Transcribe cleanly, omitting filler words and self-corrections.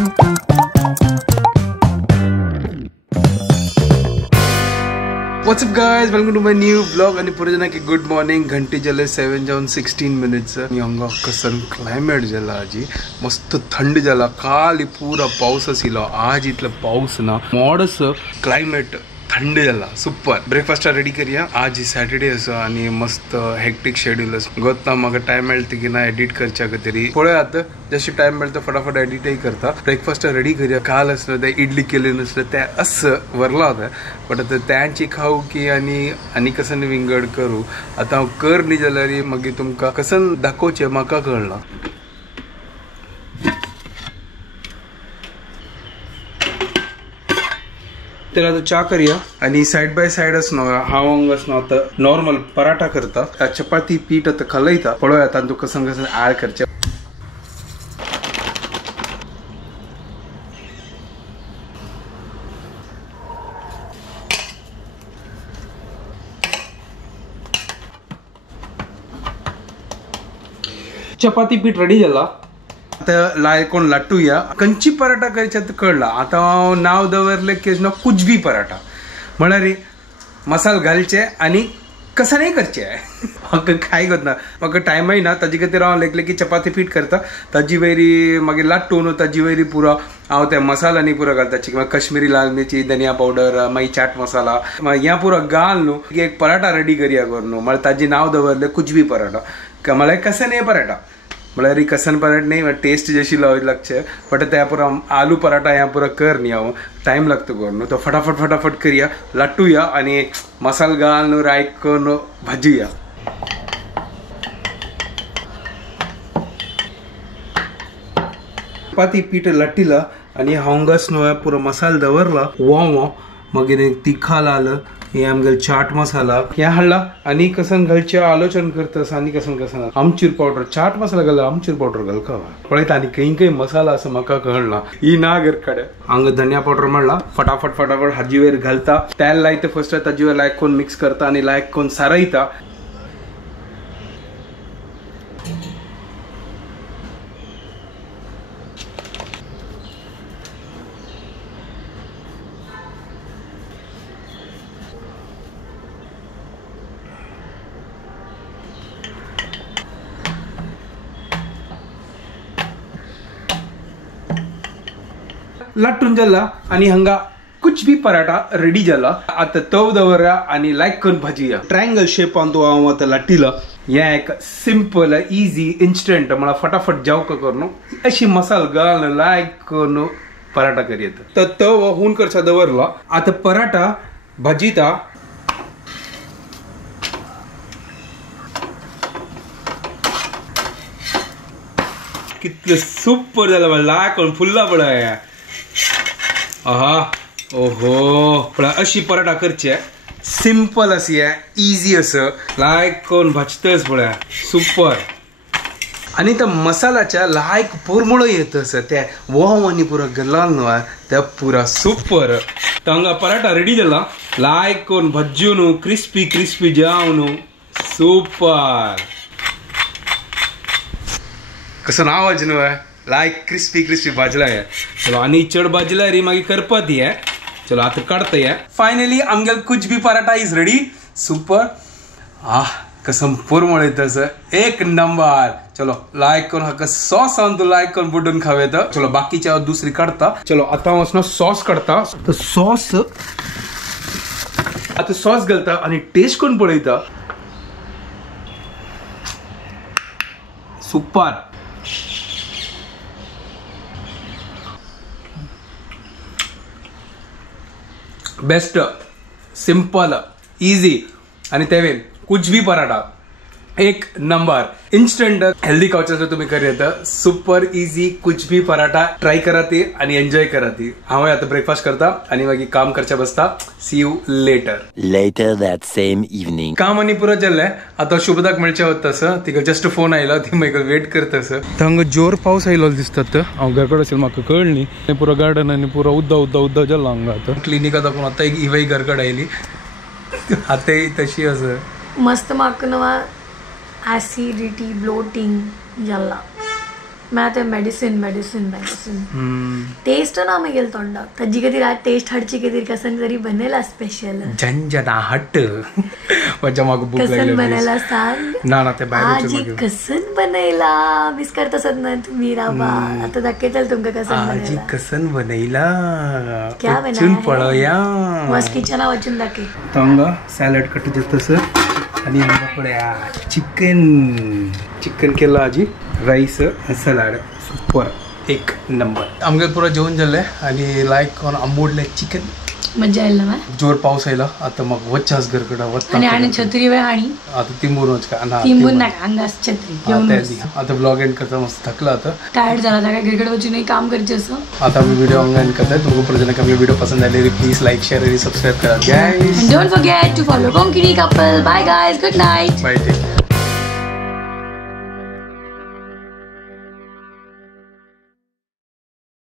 What's up guys, welcome to my new vlog आणि पुढे जाना की गुड मॉर्निंग. घंटे जले 7:16 हंगा कसन क्लायमेट जाला आजी मस्त थंड जाला. काल पूरा पाऊस आसिलो, आज इतलं पाऊस ना मोडस क्लायमेट थंड जाला. सुपर. ब्रेकफास्ट रेडी करूया. आज सॅटर्डे असं आणि मस्त हेक्टिक शेड्यूल असं गोतना म्हाका टाइम मेळता की ना एडिट करच्या तरी पळय. आता जशी टाइम मेळता फटाफट एडिटही करता. ब्रेकफास्ट रेडी करूया. काल असलं ते इडली केले नसलं ते असं वरला होता, बट आता त्यांची खाऊ की आणि कसं विंगड करू. आता हांव कर न्ही जाल्यार मागीर तुमकां कसं दाखोवचें म्हाका कळना. तर आता चा करूया आणि साइड बाय साइड असनो हांव असनो आता नॉर्मल पराठा करता. चपाती पीठ आता खलयता पळय. आता तू कसं कसं ऍड करचे. चपाती पीठ रेडी झाला. आता लाय कोण लाटूया. कंची पराठा करच्यात कळला. आता नाव दवरले की कुछ भी पराठा म्हळ्यार मसाल घालचे आणि कसं नाही करचे. म्हाका काय करता म्हाका टायमय ना. ताजे खातीर हांव लेखले की चपाती पीठ करता. ताजी वयरी मागीर लाटून ताजी वयरी पुरो हांव त्या मसालांनी पुरो घालता. चिकन कश्मीरी लाल मिरची, धनिया पावडर, मागीर चाट मसाला ह्या पुरो घाल न्हू की एक पराठा रेडी करूया कर न्हू. म्हळ्यार ताजी नाव दवरले कुछ भी पराठा. म्हळ्यार कसं नाही पराठा म्हळ्यार कसन पराठा नाही टेस्ट जशी लागचे. बट त्या पुरा आलू पराठा ह्या पुरा कर न्ही हांव टाइम लागतो कर न्हू. तो फटाफट करूया, लाटूया आणि मसाला घाल न्हू राय करून भाजूया. चपाती पीठ लाटिला आणि हांगास न्हू पुरो मसाला दवरला. वो मागीर तिखा लाल हे आमगेल चाट मसाला हे हाडला आणि कसन घालचे आलोचन करतस. आणि कसं आमचूर पावडर चाट मसाला घाल आमचूर पावडर घाल का पळयता. आणि काही मसाला असं म्हाका कळना ही ना घरकडे. हांग धनिया पावडर म्हणला फटाफट हाजी वयर घालता. तेल लायता फर्स्ट ताजी वयर लायक कोण मिक्स करता आणि लायक कोण सारयता. लाटून जाला आणि हंगा कुछ भी पराठा रेडी झाला. आता तव दवरा आणि लायक करून भाजूया. ट्रायंगल शेप तो हांव आता लाटिला. हे एक सिंपल इजी इन्स्टंट मला फटाफट जावक करून अशी मसाला घालून लायक करून पराठा करूया. तर तव होऊन करचा दवरला. आता पराठा भाजीता. कितलं सुपर झालं लायक करून फुल्ला पडाया. आहा ओहो पण अशी पराठा करचे सिंपल अशी आहे इजी असं लायक करून भाजतच पळय सुपर. आणि त्या मसाल्याच्या लायक पोरमुळं येत असं त्या वोव आणि पुरा गल्लाल न्हू त्या पुरा सुपर. तांगा पराठा रेडी झाला. लायक करून भाजून क्रिस्पी जावन सुपर. कसं आवाज न्हू लायक क्रिस्पी भाजला आहे. चलो आणि चढ भाजला रे मागीर करपात आहे. चलो आता काढता आहे. फायनली आमगेल कुछ भी पराठा इज रेडी. सुपर. कसं पोरमळ येत असं एक नंबर. चलो लायक करून हाका सॉस आणतो लायक करून बुडून खावेत. चलो बाकीच्या दुसरी काढता. चलो आता वचना सॉस काढता. तर सॉस आता सॉस घालता आणि टेस्ट करून पळयता. सुपर. बेस्ट सिंपल इजी आणि तेवे कुछ भी पराठा एक नंबर. इन्स्टंट हेल्दी खावचे तुम्ही करूया. सुपर इजी कुछ भी पराठा ट्राय करा ती आणि एन्जॉय करा ती. हांव आता ब्रेकफास्ट करता आणि मागीर काम करच्या बसता. See you later that same evening. काम आणि पुरो जाल्ले. आता शुभदाक मेळचे होत तसं तिका जस्ट फोन आयला. ती मागीर वेट करता असं. हांगा जोर पावस आयलो दिसतात. हांव घरकडे असेल म्हाका कळनी. पुरो गार्डन आणि पुरो उद्दा जाला हांगा. आता क्लिनिका दाखवून आता एक इवय घरकडे आयली. आता तशी असं मस्त म्हाका ऍसिडिटी ब्लोटिंग जाला. मैं मेडिसिन टेस्ट ना मैं गेल तोंडा तजी कधी रात टेस्ट हटची कधी कसन जरी बनेला स्पेशल झंझना हट वजा माग भूक लागली कसन बनेला सांग ना ते बाहेर आजी कसन बनेला मिस करतसत ना तुम्ही राबा आता दाखवताल तुमका कसन आजी बनेला कसन बनैला क्या वचून पळया मस्त किचन वाचून दाखव तंगा सॅलड कट देतस आणि आंबा पळया चिकन केला आजी राईस सलाड सुपर एक नंबर आमगे पुरा जेवण झालंय आणि लाईक कोण आंबोडले चिकन मजा येईल ना जोर पाऊस आयला आता मग वच्चास घरकडं आणि छत्री वेळ आणि आता तिंबूनच का ना तिंबून नाही अंगास छत्री घेऊन आता ब्लॉग एंड करता मस्त थकला आता टायर्ड झाला था काय घरकडे बसून काम करायचे असं आता मी व्हिडिओ ऑनलाईन करताय तुमको प्रजन का व्हिडिओ पसंद आले प्लीज लाईक शेअर आणि सबस्क्राईब करा guys don't forget to follow Konkani couple bye guys good night bye take